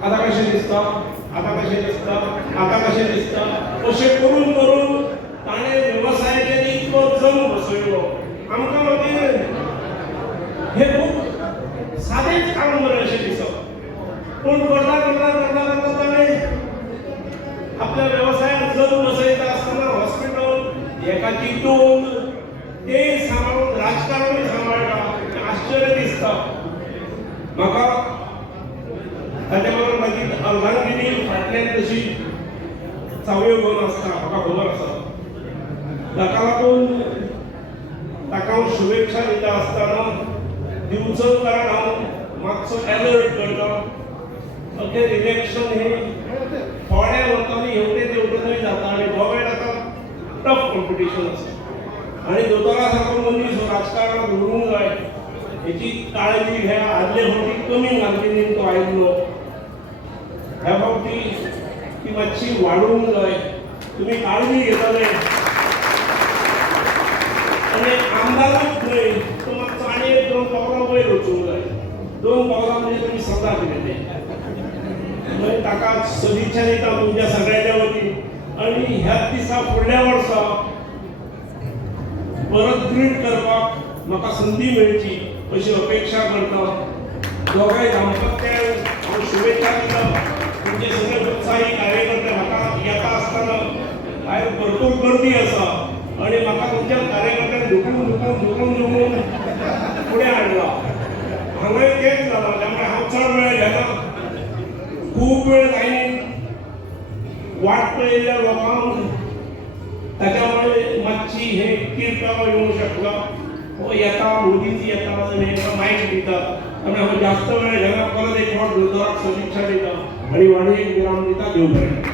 आता कशें दिसता, आता कशें दिसता, आता कशें दिसता, अशें करून करून ताणें वेवसायाचेर इतलो जम बसयलो. आमकां मागीर हे खूब सादेंच काम बरें अशें दिसप. पूण करता करता करता करता ताणें आपल्या वेवसायात जम बसयता आसतना हॉस्पिटल एकाची दोन ते सांबाळून राजकारणूय सांबाळटा. आश्चर्य दिसता म्हाका. ताचे बरोबर मागीर अर्धांगिनी फाटल्यान तशी चावयो घेवन आसता, म्हाका खबर आसा. ताका लागून ताका हांव शुभेच्छा दिता आसतना दिवचो कारण हांव मातसो अलर्ट करता. अखेर इलेक्शन हे थोड्या वर्सांनी हेवटे तेवटेनूय जाता आनी गोव्यात आतां टफ कॉम्पिटिशन आसा. आनी दोतोरा सारको मनीस राजकारणांत उरूंक जाय हेची काळजी ह्या आदले फावटी कमी मार्जिनीन तो आयिल्लो. ह्या फावटी ती मातशी वाडूंक जाय. तुमी काळजी घेतले आनी आमदारूच न्हय, तो मातसो आनी एक दोन पावलां वयर वचूंक जाय. दोन पावलां म्हणजे तुमी समजा कितें तें. म्हणजे ताका सदिच्छा दिता तुमच्या सगळ्यांच्या वतीन. आनी ह्याच दिसा फुडल्या वर्सा परत ट्रीट करपाक म्हाका संदी मेळची अशी अपेक्षा करता. दोगांय दाम्पत्याक हांव शुभेच्छा दिता. तुमचे सगळे उत्साही कार्यकर्ते म्हाका येता आसतना भायर भरपूर गर्दी आसा आनी म्हाका तुमच्या कार्यकर्त्यांक झुकून फुडें हाडला. हांगाय तेच जालां. त्यामुळे हांव चड वेळ घेना. खूब वेळ लायनीन वाट पळयल्ल्या लोकांक ताच्या मातशी हे किरकाव येवंक शकता. हो येता मोदीच येता आनी हेका मायक दिता. त्यामुळे हांव जास्त वेळ घेना. परत एक फावट दोतोराक सदिच्छा दिता आनी वाडयेक विराम दिता. देव बरें.